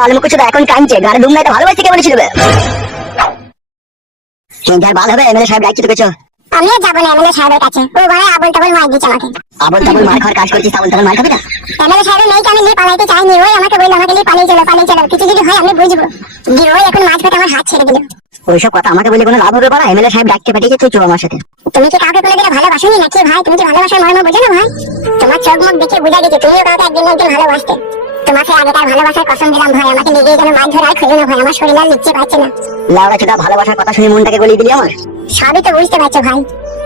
বালমুকুচুদা এখন কাঁদছে গাড়ি দুমনাইতে ভালোবাসতে কে বলেছিল বে? যার ভালো হবে এমএলএ সাহেব ডাকছি চো আমিও যাব না এমএলএ সাহেবের কাছে। ও বড় আবল তাবল মার দিচ্ছে আমাকে। আবল তাবল মার খাওয়ার কাজ করছিস তাবল তাবল মার খাবি না? এমএলএ সাহেবের মেয়েকে আমি নিয়ে পালাইতে চাইনি ওই আমাকে বলল আমাকে নিয়ে পালিয়ে চলো পালিয়ে চলো। কিছু যদি হয় আমি বুঝব। দিয়ে ওই এখন মাঝ পথে আমার হাত ছেড়ে দিল। ওইসব কথা আমাকে বলে কোনো লাভ হবে পারা এমএলএ সাহেব ডাকতে পাঠিয়েছে তুই চো আমার সাথে। তুমি কি কাউকে কোনোদিন ভালোবাসোনি নাকি ভাই? তুমি কি ভালোবাসার মর্ম বোঝো না ভাই? তোমার চোখ মুখ দেখে বোঝা গেছে তুমিও কাউকে একদিন একদিন ভালোবাসতে। তোমাকে আগেকার ভালোবাসার কসম দিলাম ভাই। আমাকে নিজেই যেন মাছ ধরে আর খুঁজে না ভাই। আমার শরীর আর লিখতে পারছে না। লাউড়া চোদা ভালোবাসার কথা শুনে মনটাকে গলিয়ে দিলি আমার? সবই তো বুঝতে পারছ ভাই।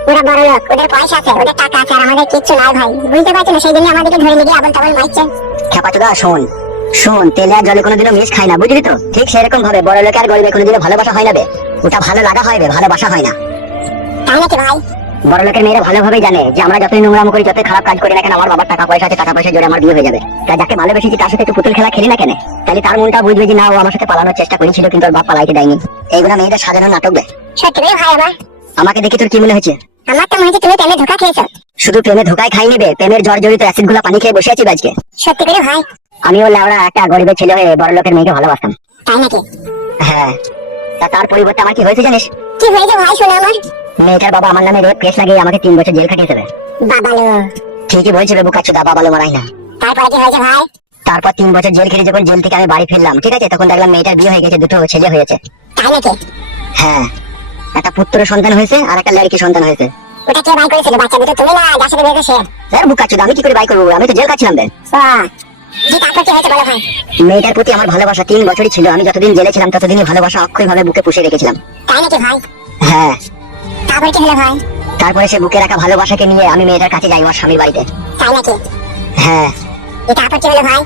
ওরা বড় লোক ওদের পয়সা আছে ওদের টাকা আছে আর আমাদের কিচ্ছু নাই ভাই। বুঝতে পারছ না সেই জন্য আমাদেরকে ধরে নিয়ে আবল তাবল মারছে। খেপা চোদা শোন। শোন তেলে আর জলে কোনোদিনও মিশ খায় না বুঝলি তো? ঠিক সেরকম ভাবে বড় লোক আর গরিবে কোনোদিনও ভালোবাসা হয় না বে। ওটা ভালো লাগা হয় বে ভালোবাসা হয় না। তাই নাকি ভাই? বড় লোকের মেয়েরা ভালোভাবেই জানে যে আমরা যতই নোংরাম করি যতই খারাপ কাজ করি না কেন আমার বাবার টাকা পয়সা আছে টাকা পয়সা জোরে আমার বিয়ে হয়ে যাবে। তাই যাকে ভালোবেসেছি তার সাথে একটু পুতুল খেলা খেলি না কেন? তাহলে তার মনটা বুঝবে যে না ও আমার সাথে পালানোর চেষ্টা করেছিল কিন্তু ওর বাপ পালাইতে দেয়নি। এইগুলো মেয়েদের সাজানো নাটক বে। সত্যি ভাই আমার আমাকে দেখে তোর কি মনে হয়েছে? আমার তো মনে হচ্ছে তুমি প্রেমে ধোকা খেয়েছো। শুধু প্রেমে ধোকায় খাই নেবে প্রেমের জ্বর জড়িত অ্যাসিডগুলা পানি খেয়ে বসে আছি আজকে। সত্যি করে ভাই। আমিও লাউড়া একটা গরিবের ছেলে হয়ে বড় লোকের মেয়েকে ভালোবাসতাম। তাই নাকি? হ্যাঁ। তা তার পরিবর্তে আমার কি হয়েছে জানিস? কি হয়েছে ভাই শোনো আমার। মেয়েটার বাবা আমার নামে রেপ কেস লাগিয়ে আমাকে তিন বছর জেল খাটিয়ে দেবে। বাবালো। ঠিকই বলছে বেবু কাচ্ছু দা বাবা মারাই না। তারপরে কি হয়েছে ভাই? তারপর তিন বছর জেল খেটে যখন জেল থেকে আমি বাড়ি ফিরলাম ঠিক আছে? তখন দেখলাম মেয়েটার বিয়ে হয়ে গেছে দুটো ছেলে হয়েছে। তাই নাকি? হ্যাঁ। একটা পুত্র সন্তান হয়েছে আর একটা লড়কি সন্তান হয়েছে। ওটা কে বাই করেছিল বাচ্চা দুটো তুমি না যার সাথে বিয়ে স্যার বুকাচ্ছু আমি কি করে বাই করব আমি তো জেল খাচ্ছিলাম ভাই? মেয়েটার প্রতি আমার ভালোবাসা তিন বছরই ছিল। আমি যতদিন জেলে ছিলাম ততদিনই ভালোবাসা অক্ষয় ভাবে বুকে পুষে রেখেছিলাম। তাই নাকি ভাই? হ্যাঁ। তারপরে কি হলো ভাই তারপরে সে বুকে রাখা ভালোবাসাকে নিয়ে আমি মেয়েটার কাছে যাই আমার স্বামীর বাড়িতে। তাই নাকি? হ্যাঁ। তারপর কি হলো ভাই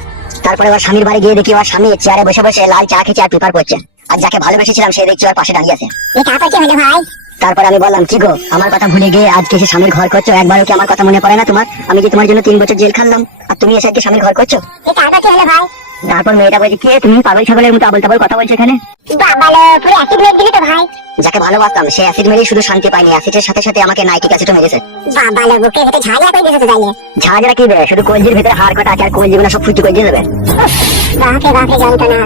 তারপরে আমার স্বামীর বাড়ি গিয়ে দেখি আমার স্বামী চেয়ারে বসে বসে লাল চা খেয়ে আর পেপার পড়ছে। আর যাকে ভালোবেসেছিলাম সে দেখছি ওর পাশে দাঁড়িয়ে আছে। এই তারপর কি হলো ভাই তারপর আমি বললাম কি গো আমার কথা ভুলে গিয়ে আজকে এসে স্বামীর ঘর করছ? একবারও কি আমার কথা মনে পড়ে না তোমার? আমি যে তোমার জন্য তিন বছর জেল খাটলাম? আর তুমি এসে আজকে স্বামীর ঘর করছ? এই তারপর কি হলো ভাই তারপর মেয়েটা বলছে কে? তুমি পাগল ছাগলের মতো আবল তাবল কথা বলছো এখানে? বাবালো পুরো অ্যাসিড মেরে দিলি তো ভাই। যাকে ভালোবাসতাম সে অ্যাসিড মেরেই শুধু শান্তি পাইনি অ্যাসিডের সাথে সাথে আমাকে নাইট্রিক অ্যাসিডও মেরেছে। বাবালো বুকে ভেতরে ঝাড়িয়া করে দিয়েছে তো ঝাঁঝরা কি বে? শুধু কলজির ভিতরে হাড় কাটা আছে আর কলজিগুলো সব ফুটি দিয়ে দেবে। বাপরে বাপরে যন্ত্রণা।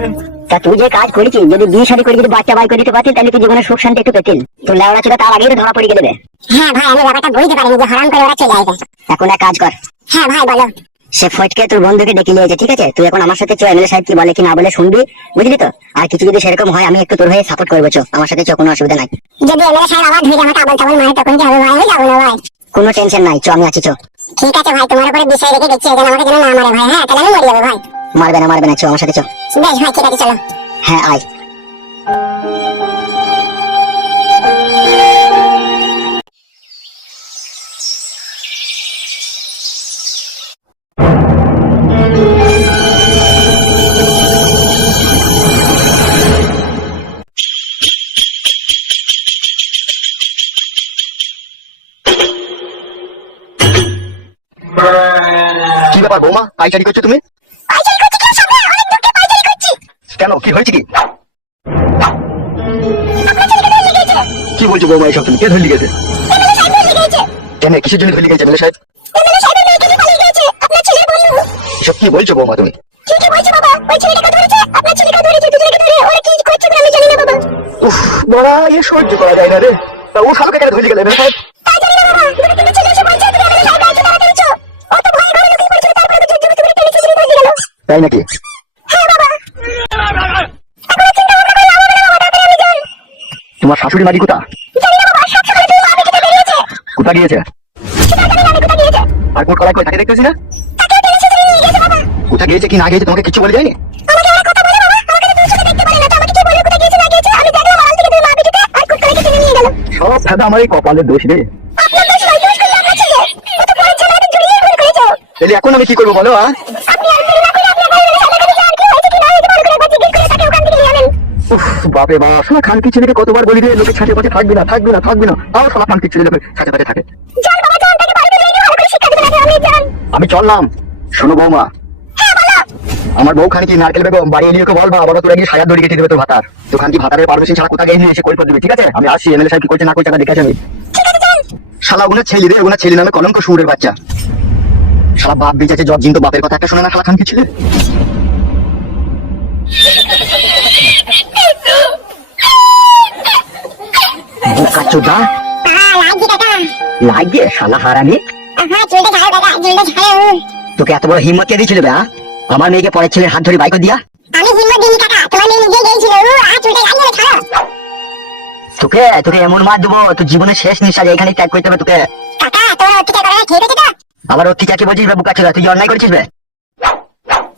তা তুই যে কাজ করেছিস যদি বিয়ে শাড়ি করে যদি বাচ্চা বাই করে দিতে পারতিস তাহলে তুই জীবনে সুখ শান্তি একটু পেতিল তো লেওড়া ছিল তার আগেই ধরা পড়ে গেলে। হ্যাঁ ভাই আমি ব্যাপারটা বুঝতে পারিনি যে হরাম করে ওরা চলে আসবে। এখন এক কাজ কর। হ্যাঁ ভাই বলো। সে ফটকে তোর বন্ধুকে ডেকে নিয়েছে ঠিক আছে? তুই এখন আমার সাথে চো এমএলএ সাহেব কি বলে কি না বলে শুনবি? বুঝলি তো? আর কিছু যদি সেরকম হয় আমি একটু তোর হয়ে সাপোর্ট করব চো আমার সাথে চো কোনো অসুবিধা নাই। যদি এমএলএ সাহেব আবার ধরে আমাকে আবল তাবল মারে তখন কি হবে ভাই যাব না ভাই কোনো টেনশন নাই চো আমি আছি চো। ঠিক আছে ভাই তোমার উপরে বিষয় রেখে দেখছি এখানে আমাকে যেন না মারে ভাই হ্যাঁ? তাহলে আমি মরে যাব ভাই। মারবে না মারবে না চো আমার সাথে চো। বেশ ভাই ঠিক আছে চলো। হ্যাঁ আয়। ব্যাপার বৌমা? পাইচারি করছ তুমি? পাইচারি করছি কেউ সামনে অনেক দূরকে পাইচারি করছি। কেন? কি হয়েছে কি? কি বলছো বৌমা এইসব তুমি? কে ধরে গেছে কেন? কিসের জন্য ধরে গেছে মেলে সাহেব? এসব কি বলছো বৌমা তুমি? ঠিকই বলছে বাবা? ওই ছেলেটাকে ধরেছে? আপনার ছেলেকে ধরেছে? দুজনকে ধরে? ওরা কি করছে আমি জানি না বাবা। উফ বড়া এ সহ্য করা যায় না রে। তা ও শালকে কেন ধরে গেলে মেলে সাহেব? আমি নাকি? তোমার শাশুড়ি মারি কোথা কোথা গিয়েছে? আর কোট কলাই করে তাকে দেখতেছি না? কোথা গিয়েছে কি না গিয়েছে তোমাকে কিছু বলে যায়নি? সব ফেদা আমার এই কপালের দোষ রে। তাহলে এখন আমি কি করব বলো আ? বাপে বা শোনা খানকি ছেলেকে কতবার বলি রে লোকের ছাঁচে পাশে থাকবি না থাকবি না থাকবি না। তাও শোনা খানকি ছেলে লোকের ছাঁচে পাশে থাকে। বাবা আমি চললাম। শোনো বৌমা। হ্যাঁ আমার বউ খানকি নারকেল বেগম বাড়ি এলিয়ে বল বা আবার তোরা গিয়ে সায়া দড়ি কেটে দেবে তোর ভাতার। তো খানকি ভাতারের পারমিশন ছাড়া কোথায় গিয়ে এসে কই করে দিবি ঠিক আছে? আমি আসছি এমএলএ সাহেব কি করছে না করছে দেখা আমি শালা উনার ছেলে রে উনার ছেলে নামে কলঙ্ক সুরের বাচ্চা। শালা বাপ বেঁচেছে জর্জিন তো বাপের কথা একটা শোনে না শালা খানকি ছেলে? চোদা হ্যাঁ লাগিয়ে শালা হারামি। তোকে এত বড় হিম্মত কে দিয়েছিল বে আমার মেয়েকে পরের ছেলের হাত ধরে বাইক দিয়া? আমি হিম্মত দিইনি কাকা তোমার মেয়ে নিজে গিয়েছিল। ও আর চুলটা লাগিয়ে ছাড়ো তোকে তোকে এমন মার দেবো তোর জীবনের শেষ নিঃশ্বাস এখানে ত্যাগ করতে হবে তোকে। কাকা তোমার অত্যাচার করা ঠিক আছে তো? আবার ওর বলছিস বে বোকা চোদা তুই অন্যায় করেছিস বে?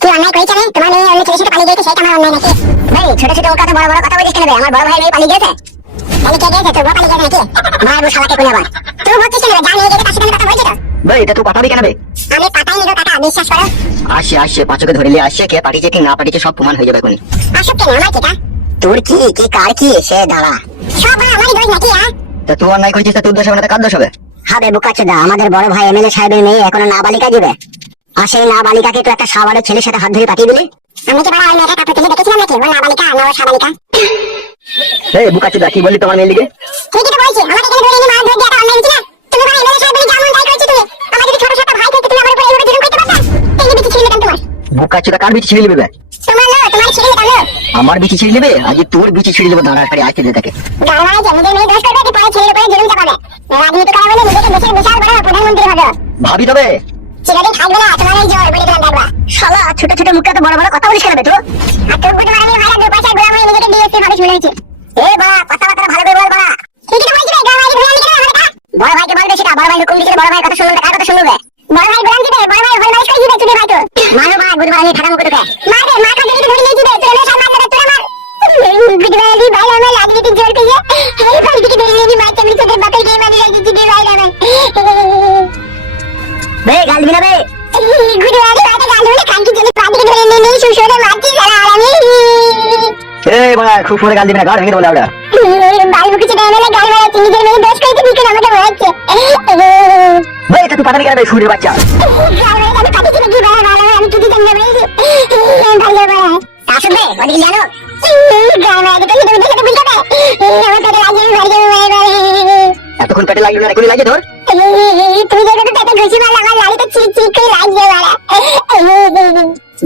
তুই অন্যায় করেছ না তোমার মেয়ে অন্য ছেলের সাথে পালিয়ে গেছে সেটা আমার অন্যায় নাকি? ভাই ছোট ছোট ওর কাছে বড় বড় কথা বলিস কেন বে? আমার বড় ভাই মেয়ে পালিয়ে গেছে তাহলে কে গেছে তোর বউ গেছে নাকি মারবো শালাকে কোনে আবার তুই বলছিস কেন বে? যা নিয়ে তার সাথে কথা বলছি তো এটা তুই পাঠাবি কেন বে? আমি পাতাই নিব কাকা বিশ্বাস করো আসছে আসছে পাঁচকে ধরে নিয়ে কে পাঠিয়েছে কি না পাঠিয়েছে সব প্রমাণ হয়ে যাবে এখনই। আসুক কেন আমার কিটা তোর কি কি কার কি সে দাঁড়া। সব ভাই আমারই দোষ নাকি হ্যাঁ তা তুই অন্যায় করেছিস তা তোর দোষ হবে না তা কার দোষ হবে? হবে বুকাচোদা আমাদের বড় ভাই এমএলএ সাহেবের মেয়ে এখনও নাবালিকা যাবে আর সেই নাবালিকাকে তো একটা সাবারের ছেলের সাথে হাত ধরে পাঠিয়ে দিলি? আমি কি বড় ওই মেয়েটা কাপড় তুলে দেখেছিলাম নাকি? ও নাবালিকা না ও সাবালিকা। এই বোকা চোদা কি বললি তোমার মেয়ের ঠিকই তো বলছি? আমাকে কেন ধরে মার ধরে দেওয়াটা অন্যায় হচ্ছে না তুমি বড় এমএলএ সাহেব বলে যেমন তাই করেছ তুমি আমার যদি ছোট ছোট ভাই থাকতো তুমি আমার উপরে এইভাবে জুলুম করতে পারতা এই তোমার। বোকা চোদা কার তোমার লো তোমার নিতাম আমার নেবে? আজ তোর নেব দাঁড়া খালি আসতে দে তাকে। যে নিজের মেয়ে দোষ করবে কি পরে ছেলের উপরে জুলুম চাপাবে। রাজনীতি করা বলে নিজেকে দেশের বিশাল বড় প্রধানমন্ত্রী হবে। ভাবি তবে। চিরদিন থাকবে না তোমার এই জোর বলে দিলাম দেখবা শালা ছোট ছোট মুখে তো বড় বড় কথা বলিস কেন আর তোর বুঝে মারানি ভাইরা হয়ে নিজেকে ডিএসপি ভাবে শুনে এ বাড়া কথাবার্তা ভালো করে বল বাড়া ঠিকই তো বলছি রে গালবাই ধরে আনলি কেন বড় ভাইকে বলবে সেটা বড় ভাই হুকুম দিচ্ছে বড় ভাই কথা শুনবে কার কথা শুনবে? বড় ভাই গোলাম দিবে বড় ভাই হল করে দিবে চুদি ভাই তো। মারো ভাই বুধবার আমি ঠাকা মুখে তোকে মার দে মার ধরে নিয়ে দিবে তোর সামনে মার তোর মার গুডবাই ভাই আমার রাজনীতি জোর পেয়ে এই ভাই দিকে ধরে নিয়ে মার চামড়ি তোদের বাপের গিয়ে মারি রাজনীতি দিয়ে ভাই আমার বে গাল দিবি না বে। গুডবাই ভাইটা গাল ধরে কানকি জেলে পা দিকে ধরে নিয়ে নিয়ে সুসরে মারছি। আমি বাড়া তুই কিছু ভালো ভালো তা ওদিকে জানো গাল মারে তো তুমি দেখে বুঝতে পারবে আমার পেটে লাগিয়ে মারি যাবে ভাই ভাই এতক্ষণ পেটে লাগবে না এখনই লাগে ধর। তুমি দেখো পেটে ঘুষি মারলে, আমার লাড়িতে চিক চিক করে লাগছে মারা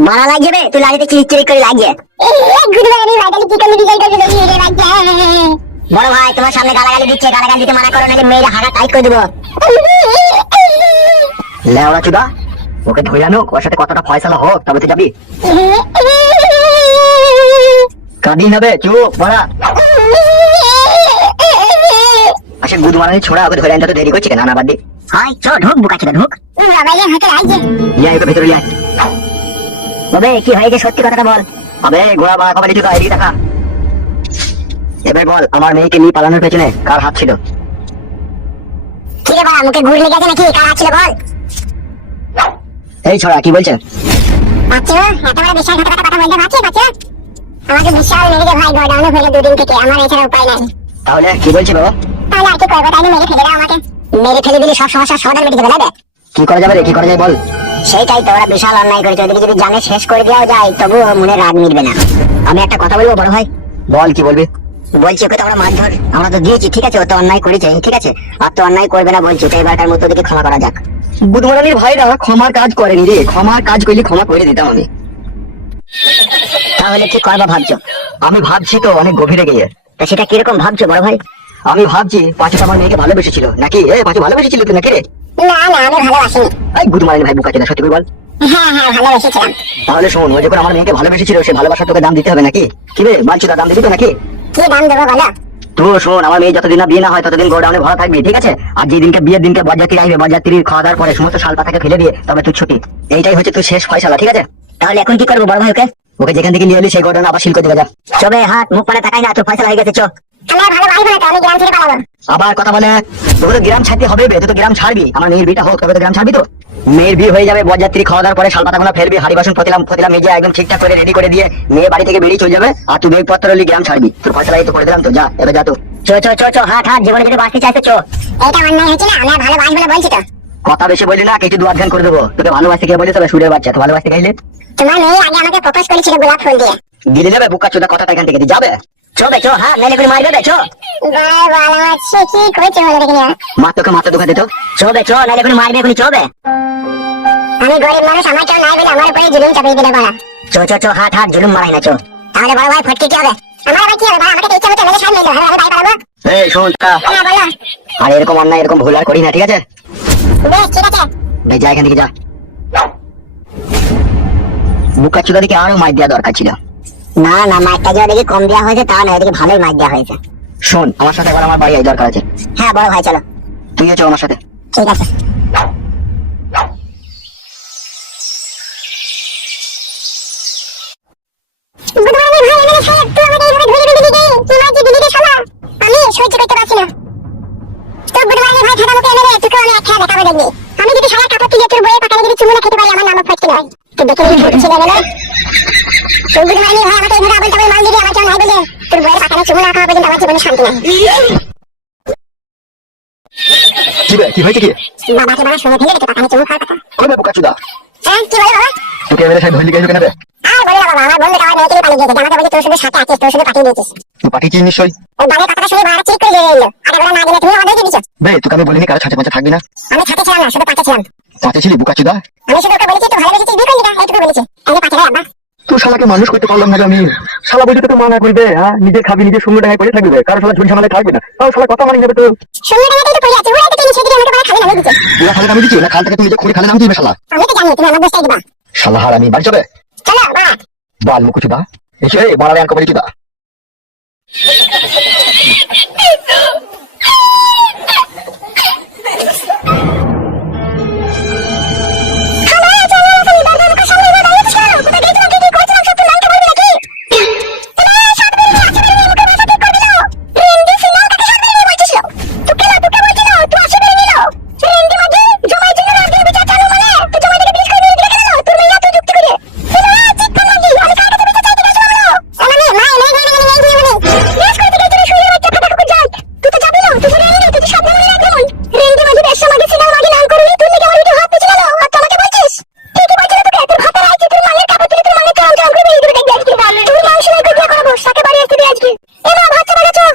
মারা লাগছে বে তুই লাড়িতে চিরিক চিরিক করে বাচ্চা বড় ভাই তোমার সামনে গালাগালি দিচ্ছে গালাগালি দিতে মানা করো নাকি মেয়েরা হাগা টাইট করে দেবো। লেওড়া চুদা ওকে ধরে আনো ওর সাথে কতটা ফয়সালা হোক তবে তো যাবি। কাঁদি না বে চুপ বড়া। আসে গুদ মারানি ছোড়া ওকে ধরে আনতে তো দেরি করছে কেন? না বাদ দি। হাই চ ঢুক বুকা ছিল ঢুক। বাবাইলে হাতে লাগছে ইয়া ওকে ভেতরে ইয়া তবে কি হয়েছে সত্যি কথাটা বল? আবে গোড়া বা কবাডি চুদা এদিকে দেখা। এবার বল আমার মেয়েকে নিয়ে পালানোর পেছনে কার হাত ছিল? কি রে বাবা মুখে ঘুর লেগে গেছে নাকি? কার হাত ছিল বল? এই ছোড়া কি বলছে? বড় বিশাল কথা বলতে পারছি পাচ্ছো আমাকে বিশাল মেরেছে ভাই গোডাউনে দুদিন থেকে আমার এছাড়া উপায় নাই। তাহলে কি বলছে বাবা? তাহলে আর কি করব তাই মেরে ফেলে দাও আমাকে। মেরে ফেলে দিলে সব সমস্যার সমাধান মিটে যাবে কি করা যাবে রে কি করা যায় বল? সেইটাই তো ওরা বিশাল অন্যায় করেছে। ওদেরকে যদি জানে শেষ করে দেওয়া যায় তবু মনে রাগ মিটবে না। আমি একটা কথা বলব বড় ভাই? বল কি বলবি? বলছি ওকে তো আমরা মারধর আমরা তো দিয়েছি ঠিক আছে? ও তো অন্যায় করেছে ঠিক আছে? আর তো অন্যায় করবে না বলছি তো এবারকার মতো ওদেরকে ক্ষমা করা যাক। বুধমারানির ভাইরা ক্ষমার কাজ করেনি রে ক্ষমার কাজ করলে ক্ষমা করে দিতাম আমি। তাহলে কি করবা ভাবছ? আমি ভাবছি তো অনেক গভীরে গিয়ে। তা সেটা কীরকম ভাবছ বড় ভাই? আমি ভাবছি পাঁচটা আমার মেয়েকে ভালোবেসেছিল। নাকি? এ পাঁচু ভালোবেসেছিল তুই নাকি রে? না না আমি ভালোবাসিনি। এই গুদমারানি ভাই বুকা ছিল সত্যি করে বল। হ্যাঁ হ্যাঁ ভালোবেসেছিলাম। তাহলে শোন ও যখন আমার মেয়েকে ভালোবেসেছিল সে ভালোবাসা তোকে দাম দিতে হবে নাকি? কি রে দাম দিবি তো নাকি? কি দাম দেবো বলো? তো শোন আমার মেয়ে যতদিন না বিয়ে না হয় ততদিন গোডাউনে ভরা থাকবি ঠিক আছে? আর যেদিনকে বিয়ের দিনকে বরযাত্রী আসবে বরযাত্রীর খাওয়া দাওয়ার পরে সমস্ত শাল পাতাকে ফেলে দিয়ে তবে তুই ছুটি। এইটাই হচ্ছে তুই শেষ ফয়সালা ঠিক আছে? তাহলে এখন কি করব বড় ভাই ওকে? ওকে যেখান থেকে নিয়ে এলি সেই গোডাউনে আবার শিল করে দেওয়া যা। চবে হাত মুখ পানে তাকাই না তোর ফয়সালা হয়ে গেছে চো আমি আর ভালোবাসবো না আমি গ্রাম ছেড়ে পালাবো আবার কথা বলে তোকে তো গ্রাম ছাড়তে হবে বে তো গ্রাম ছাড়বি। আমার মেয়ের বিয়েটা হোক তবে তো গ্রাম ছাড়বি তো। মেয়ের বিয়ে হয়ে যাবে বরযাত্রী খাওয়া দাওয়ার পরে শালপাতাগুলো ফেলবি হাড়ি বাসন ফতিলাম ফতিলাম মেজে একদম ঠিকঠাক করে রেডি করে দিয়ে মেয়ে বাড়ি থেকে বেরিয়ে চলে যাবে আর তুই বেগপত্র নিয়ে গ্রাম ছাড়বি। তোর ফয়সালা এই তো করে দিলাম তো যা এবার যা তো। চো চো চো চো হাট হাট জীবনে যদি বাঁচতে চাইছে চো। এটা অন্যায় হচ্ছে না? আমি আর ভালোবাসবো না বলছি তো। কথা বেশি বলি না কিছু দু আধখান করে দেবো। তোকে ভালোবাসতে গিয়ে বলি তবে সুরের বাচ্চা তো ভালোবাসতে গেলে তোমার মেয়ে আগে আমাকে প্রপোজ করেছিল গোলাপ ফুল দিয়ে। দিলে যাবে বুকা চোদা কথাটা এখান থেকে। যাবে? চবে চো হ্যাঁ মেলে করে মারবে চো। কি বলে মা তোকে মাথা চবে চো করে মারবে চবে আমি গরিব মানুষ আমার কেউ নাই বলে আমার উপরে জুলুম চাপিয়ে দিলে বলা। চো চো চো হাট হাট জুলুম মারাই না চো। তাহলে বড় ভাই ফটকে কি হবে? আমার আবার কি হবে? ভাই আমাকে ইচ্ছা মতো সামনে ভাই বাড়াবো এই শোন তা বলো। আর এরকম অন্যায় এরকম ভুল আর করি না ঠিক আছে? ভাই যা এখান থেকে যা। বুকা চুদা দিকে আরও মাইর দেওয়া দরকার ছিল। না না মাইকটা যে ওদিকে কম দেওয়া হয়েছে তা না এদিকে ভালোই মাইক দেওয়া হয়েছে। শোন আমার সাথে একবার আমার বাড়ি দরকার আছে। হ্যাঁ বড় ভাই চলো। তুইও চো আমার সাথে। ঠিক আছে বুধবারে ভাই এমএলএ সাহেব তুই আমাকে এইভাবে ধরে বেঁধে দিলি কি মার কি দিলি রে শালা আমি সহ্য করতে পারছি না তো বুধবারে ভাই থাকা মতো এমএলএ তোকে খেলা দেখাবো। আমি যদি সারা কাপড় তুলে তোর বইয়ের পাকালে যদি চুমুনা খেতে পারি আমার নামও ফটকে নয় তুই দেখে ছোট ছেলে এমএলএ তো বুধবারে ভাই আমাকে এইভাবে আবল তাবল মাল দিবি আমার নাই বলে তোর বইয়ের পাকালে চুমুনা খাওয়া পর্যন্ত আমার জীবনে শান্তি নাই। কি বে কি হয়েছে কি? বাবাকে বাবা শুনে ফেলে রেখে পাকালে চুমু খাওয়ার কথা। চুদা হ্যাঁ কি বলে বাবা? তোকে এমএলএ সাহেব ধরে কেন বে আর বলে বাবা আমার বন্ধুটা আমার মেয়েকে পালিয়ে গিয়েছে আমাকে বলছে তোর শুধু সাথে আছিস তোর শুধু পাঠিয়ে দিয়েছিস। তুই পাঠিয়েছিস নিশ্চয়ই। ওই বাবার কথাটা শুনে ভাড়া ঠিক করে আরে না তুমি বে তোকে আমি বলিনি কারও ছাঁচে পাঁচে থাকবি না। আমি ছিলাম না শুধু পাশে ছিলাম। পাঁচে ছিলি বুকা চুদা। আমি শুধু ওকে বলেছি তুই ভালোবেসেছিস বিয়ে করলি না? এইটুকু বলেছি। তাহলে পাশে আব্বা। তুই শালাকে মানুষ করতে পারলাম না আমি। শালা বুঝতে তো মানা করবে হ্যাঁ? নিজে খাবি নিজে শূন্য টাকায় পড়ে থাকবে কারও শালা ঝুড়ি সামনে থাকবে না। তাও শালা কথা মানি যাবে তো। শূন্য টাকাতেই তো পড়ে আছে ওরা তো টেনে সেদিন আমাকে বলে খালি নামিয়ে দিচ্ছে। খালে নামি দিচ্ছি না খাল থেকে তুমি নিজে খুঁড়ে খালে নামি দিবে শালা। আমি তো জানি তুমি আমার দোষটাই দিবা। শালা হার আমি বাড়ি যাবে? বাল মুখ চুদা। এসে বাড়ালে আনকো বলি চুদা। আজকে এ মা ভাত চলে গেছে ও